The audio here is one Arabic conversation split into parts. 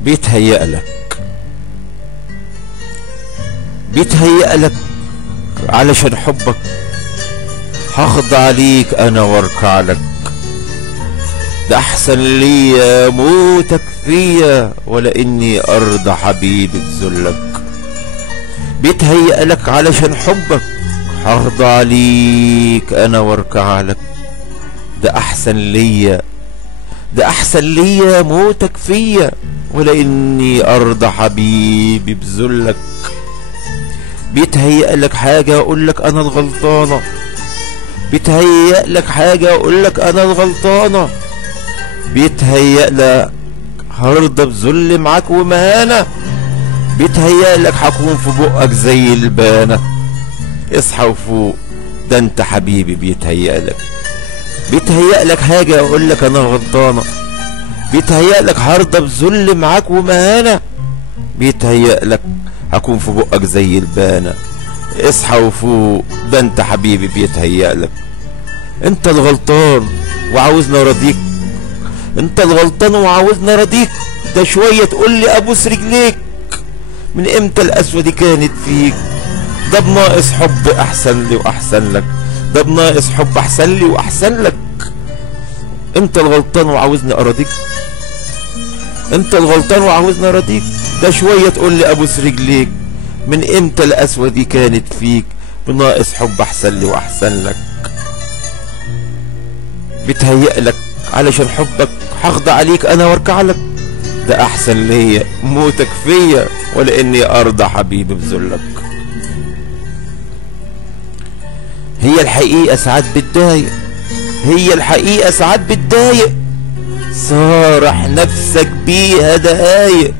بيتهيألك علشان حبك هخضع ليك انا واركع لك. ده احسن ليا موتك فيا ولا اني ارضى حبيبي بذلك. بيتهيألك علشان حبك هخضع ليك انا واركع لك. ده احسن ليا موتك فيا ولا اني ارضى حبيبي بذلك. بيتهيألك حاجة اقولك انا الغلطانة، بيتهيألك حاجة اقولك انا الغلطانة. بيتهيألك هرضى بذل معاك ومهانة. بيتهيألك هكون في بقك زي البانة. اصحى وفوق ده انت حبيبي. بيتهيألك حاجة اقولك انا غلطانة. بيتهيألك هرضى بذل معاك ومهانة. بيتهيألك هكون في بقك زي البانة. اصحى وفوق ده انت حبيبي. بيتهيألك انت الغلطان وعاوزني ارضيك. انت الغلطان وعاوزني ارضيك. ده شوية تقولي ابوس رجليك. من امتى القسوة دي كانت فيك؟ ده بناقص حب احسن لي واحسن لك. ده بناقص حب احسن لي واحسن لك. انت الغلطان وعاوزني ارضيك. انت الغلطان وعاوزني ارضيك. ده شوية تقولي ابوس رجليك. من امتى القسوة دي كانت فيك؟ بناقص حب احسن لي واحسن لك. بيتهيألك علشان حبك هخضع عليك انا واركع لك. ده احسن ليا موتك فيا ولا اني ارضى حبيبي بذلك. هي الحقيقة ساعات بتضايق. صارح نفسك بيها دقايق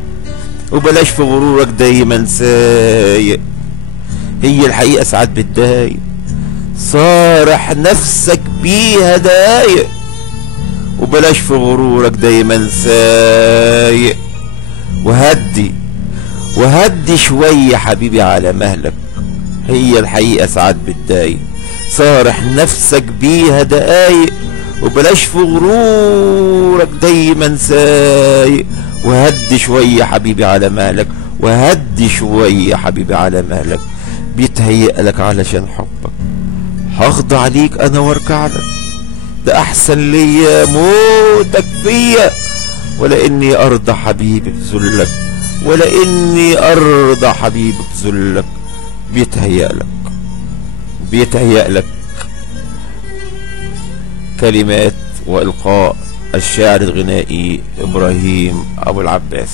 وبلاش في غرورك دايما سايق. هي الحقيقة ساعات بتضايق. صارح نفسك بيها دقايق وبلاش في غرورك دايما سايق. وهدي شوية حبيبي على مهلك. هي الحقيقة ساعات بتضايق. صارح نفسك بيها دقايق وبلاش في غرورك دايما سايق. وهدي شوية حبيبي على مهلك. بيتهيألك علشان حبك هخضع ليك انا واركع لك. ده احسن ليا موتك فيا ولا اني ارضى حبيبي بذلك. بيتهيألك كلمات والقاء الشاعر الغنائي ابراهيم ابو العباس.